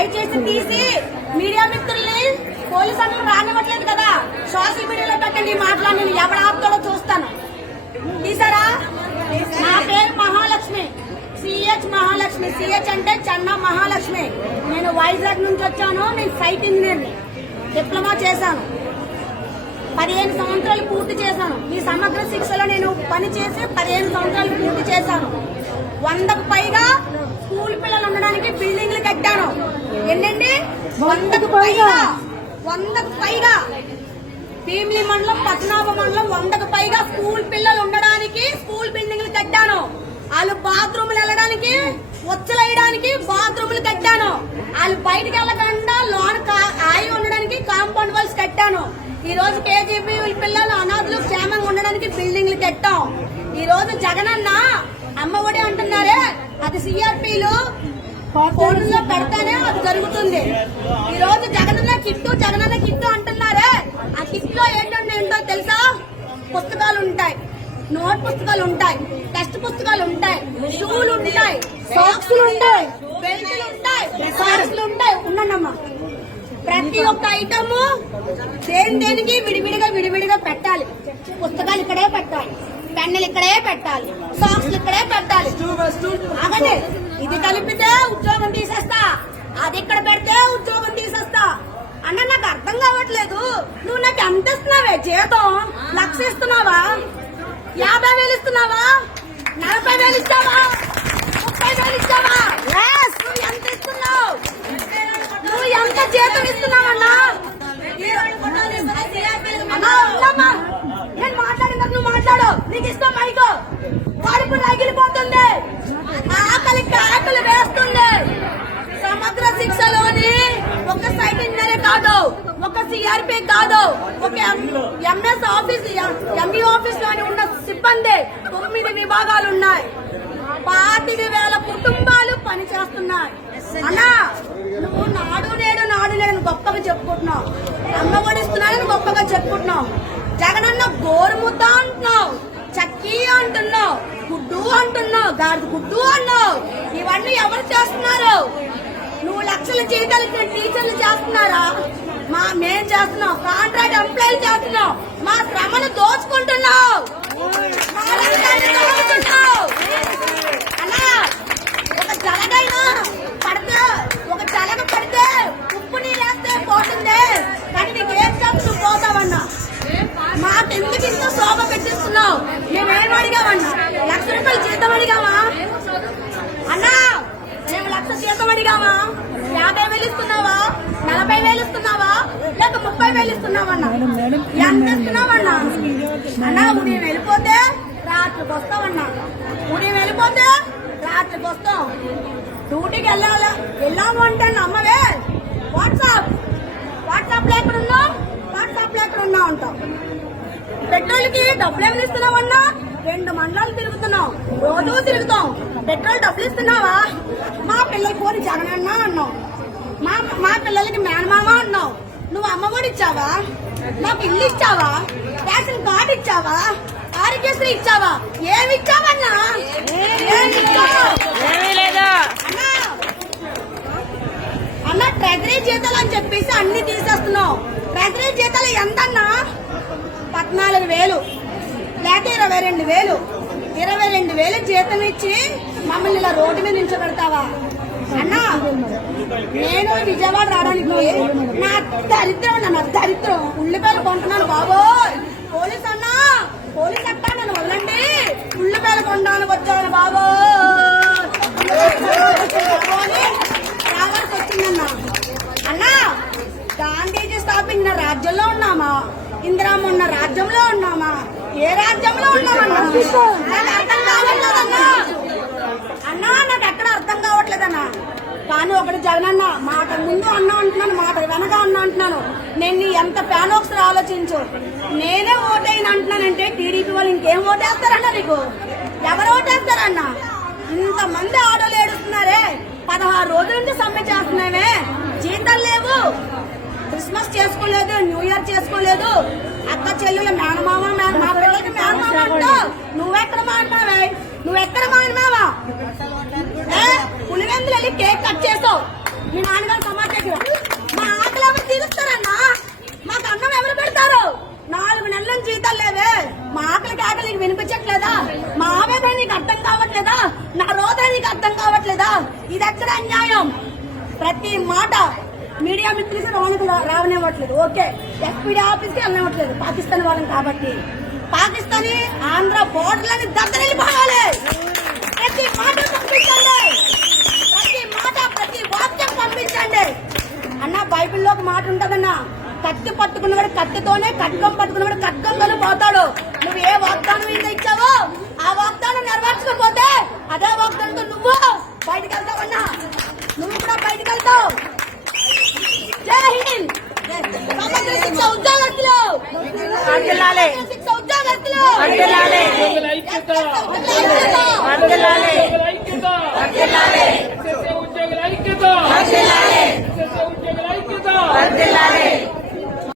దయచేసి తీసి మీడియా మిత్రుల్ని పోలీసు అన్నలు రానివ్వట్లేదు కదా, సోషల్ మీడియాలో పెట్టండి. మాట్లాడి ఎవడు ఆపుతాడో చూస్తాను. తీసారా? నా పేరు మహాలక్ష్మి, సిహెచ్ మహాలక్ష్మి. సిహెచ్ అంటే చెన్న మహాలక్ష్మి. నేను వైజాగ్ నుంచి వచ్చాను. నేను సైట్ ఇంజనీర్ని, డిప్లొమా చేశాను. 15 సంవత్సరాలు పూర్తి చేశాను. ఈ సమగ్ర శిక్షలో నేను పని చేసి 15 సంవత్సరాలు పూర్తి చేశాను. 100కు పైగా స్కూల్ పిల్లలు ఉండడానికి బిల్డింగ్లు కట్టాను. ఎన్నండి? 100కు పైగా భీమిలి మండలం, పద్మనాభ మండలం 100కు పైగా స్కూల్ పిల్లలు ఉండడానికి స్కూల్ బిల్డింగ్లు కట్టాను. వాళ్ళు బాత్రూమ్లు వెళ్ళడానికి, వచ్చలేయడానికి బాత్రూమ్లు కట్టాను. వాళ్ళు బయటకు వెళ్ళకుండా లోన్ ఆయి ఉండడానికి కాంపౌండ్ వాల్స్ కట్టాను. ఈ రోజు కేజీబీ పిల్లలు అనాథులు క్షేమంగా ఉండడానికి బిల్డింగ్లు కట్టాం. ఈ రోజు జగనన్న అమ్మ ఒడి అంటున్నారే, అది సిఆర్పీలు ఫోన్లో పెడతానే అది జరుగుతుంది. ఈ రోజు జగనన్న కిట్టు అంటున్నారే, ఆ కిట్ లో ఏంటో తెలుసా? పుస్తకాలు ఉంటాయి, నోట్ పుస్తకాలు ఉంటాయి, టెక్స్ట్ పుస్తకాలు ఉంటాయి, షూలు ఉంటాయి, సాక్స్లు ఉంటాయి, బెల్ట్లు ఉంటాయి, సాక్స్లు ఉంటాయి. ఉన్నానమ్మా, ప్రతి ఒక్క ఐటమ్ దేనికి విడివిడిగా పెట్టాలి. పుస్తకాలు ఇక్కడే పెట్టాలి, పెన్నులు ఇక్కడే పెట్టాలి, సాక్స్లు ఇక్కడే పెట్టాలి. అదే ఇది కలిపితే ఉద్యోగం తీసేస్తా, అది ఇక్కడ పెడితే ఉద్యోగం తీసేస్తా అన్న. నాకు అర్థం కావట్లేదు. నువ్వు నాకు ఎంత ఇస్తున్నావే జీతం? 1,00,000 ఇస్తున్నావా? 50,000 ఇస్తున్నావా? 40,000 ఇస్తావా? 30,000 ఇస్తావా? నువ్వు ఎంత ఇస్తున్నావు? నువ్వు ఎంత జీతం ఇస్తున్నావన్నా? అన్నా నేను మాట్లాడినా నువ్వు మాట్లాడు. నీకు ఇష్టం మైకో. కడుపు రగిలిపోతుంది, ఆకలి వేస్తుంది. సమగ్ర శిక్షలోని ఒక సైట్ ఇంజనీర్ కాదు, ఒక సిఆర్పీ కాదు, ఒక ఎంఎస్ ఆఫీస్, ఎంఈ ఆఫీస్ లోని ఉన్న సిబ్బంది 9 విభాగాలు ఉన్నాయి. 25,000 కుటుంబాలు పనిచేస్తున్నాయి. అన్నా నువ్వు నాడు నేడు గొప్పగా చెప్పుకుంటున్నావు, అమ్మ ఒడిస్తున్నానని గొప్పగా చెప్పుకుంటున్నావు. జగనన్న గోరుముద్ద అంటున్నావు, చక్కీ అంటున్నావు, గుడ్డు అంటున్నావు, గాడి గుడ్డు అన్నావు. ఇవన్నీ ఎవరు చేస్తున్నారు? నువ్వు లక్షల జీతాలు టీచర్లు చేస్తున్నారా? మేం చేస్తున్నావు, కాంట్రాక్ట్ ఎంప్లాయీలు చేస్తున్నావు. మా శ్రమను దోచుకుంటున్నావు. అలా ఒక జలగ పడితే ఉప్పు నీళ్ళేస్తే పోతుంది, కానీ నీకు ఏం చెప్పు నువ్వు పోతావన్నా. మాకెందుకు ఇంత శోభ పెట్టిస్తున్నావు? మేమేం అడిగామన్నా? 1,00,000 రూపాయలు జీతం అడిగామా అన్నా? మేము 1,00,000 జీతం అడిగామా? 50,000 ఇస్తున్నావా? 40,000 ఇస్తున్నావా? లేక 30,000 ఇస్తున్నావన్నా? ఎంత ఇస్తున్నావన్నా? అన్నా ఉదయం వెళ్ళిపోతే రాత్రికి వస్తావన్నా. ఉదయం వెళ్ళిపోతే రాత్రికి వస్తాం. డ్యూటీకి వెళ్ళాము అంటే అమ్మవే వాట్సాప్ లో ఎక్కడ ఉన్నావు అంటాం. పెట్రోల్ కి డబ్బులు ఏమైనా ఇస్తున్నావన్నా? 2 మండలాలు తిరుగుతున్నాం, రోజు తిరుగుతాం. పెట్రోల్ డబ్బులు ఇస్తున్నావా? మా పిల్లలకి పోని జగనన్న అన్నావు, మా పిల్లలకి మేనమామ అన్నావు. నువ్వు అమ్మఒడి ఇచ్చావా? నాకు ఇల్లు ఇచ్చావా? రేషన్ కార్డు ఇచ్చావా? ఆరోగ్యశ్రీ ఇచ్చావా? ఏమి ఇచ్చావన్నా? అన్నా ట్రెజరీ జీతాలు అని చెప్పేసి అన్ని తీసేస్తున్నావు. ట్రెజరీ జీతాలు ఎంతన్నా? 14,000 లేక 22,000. 22,000 జీతం ఇచ్చి మమ్మల్ని ఇలా రోడ్డు మీద నిల్చోబెడతావా అన్నా? నేను విజయవాడ రావడానికి నా దరిద్రం ఉల్లిపాయలు కొంటున్నాను బాబోయ్. పోలీస్ అక్క నన్ను వదలండి, ఉల్లిపాయలు కొనడానికి వచ్చాను బాబోయ్. రావాల్సి వచ్చిందన్నా. అన్నా గాంధీజీ స్థాపించిన రాజ్యంలో ఉన్నామా? ఇందిరామ్మ ఉన్న రాజ్యంలో ఉన్నామా? ఏ రాజ్యంలో ఉన్నామన్నా? నాకు అర్థం కావట్లేదన్నా. అన్నా నాకు ఎక్కడ అర్థం కావట్లేదన్నా. కానీ ఒకటి జగనన్న, మాట ముందు అన్నా అంటున్నాను, మాట వెనక అన్నా అంటున్నాను. నేను ఎంత ఫ్యాన్ ఒకసారి ఆలోచించు. నేనే ఓటైన అంటున్నానంటే టీడీపీ వాళ్ళు ఇంకేం ఓటేస్తారన్నా? నీకు ఎవరు ఓటేస్తారన్నా? ఇంతమంది ఆడోళ్ళు ఏడుస్తున్నారే. 16 రోజుల నుంచి సమ్మె చేస్తున్నామే, జీతాలు లేవు, క్రిస్మస్ చేసుకోలేదు, న్యూ ఇయర్ చేసుకోలేదు. అక్క చెల్లెలు మేనమామ, మా పిల్లలకి మేనమామ అంటావు. నువ్వెక్కడ మాట్లాడావా? పులివెందులు వెళ్ళి కేక్ కట్ చేసావు, మీ నాన్నగారు సమాజ్ దగ్గర మా ఆకలి ఎవరు తీరుస్తారన్నా? మాకు అన్నం ఎవరు పెడతారు? 4 నెలల జీతాలు లేవే. మా ఆకలికి ఆకలి వినిపించట్లేదా? మా ఆవేదన నీకు అర్థం కావట్లేదా? నా రోదన నీకు అర్థం కావట్లేదా? ఇది ఎక్కడ అన్యాయం? ప్రతి మాట మీడియా మిత్రులకి లోనికి రావనివ్వట్లేదు. ఓకే, ఎస్పీడీ ఆఫీస్ కి వెళ్ళనివ్వట్లేదు పాకిస్తాన్ వాళ్ళని కాబట్టి. పాకిస్తానీ ఆంధ్ర బోర్డర్లని దద్దరిల్లిపోవాలి. ప్రతి మాట పంపించండి, ప్రతి మాట ప్రతి వాక్యం పంపించండి అన్న. బైబిల్లో ఒక మాట ఉంటదన్నా, కత్తి పట్టుకున్నవాడు కత్తితోనే, ఖడ్గం పట్టుకున్నవాడు ఖడ్గంతోనే పోతాడు. నువ్వు ఏ వాగ్దానం మీద ఇచ్చావో ఆ వాగ్దానం నెరవేర్చకపోతే అదే వాగ్దానంతో నువ్వు బయటకు వెళ్తావన్నా. నువ్వు కూడా బయటకు వెళ్తావు. జై హింద్. సమగ్ర శిక్ష ఉద్యోగస్తులు, ఉద్యోగస్తులు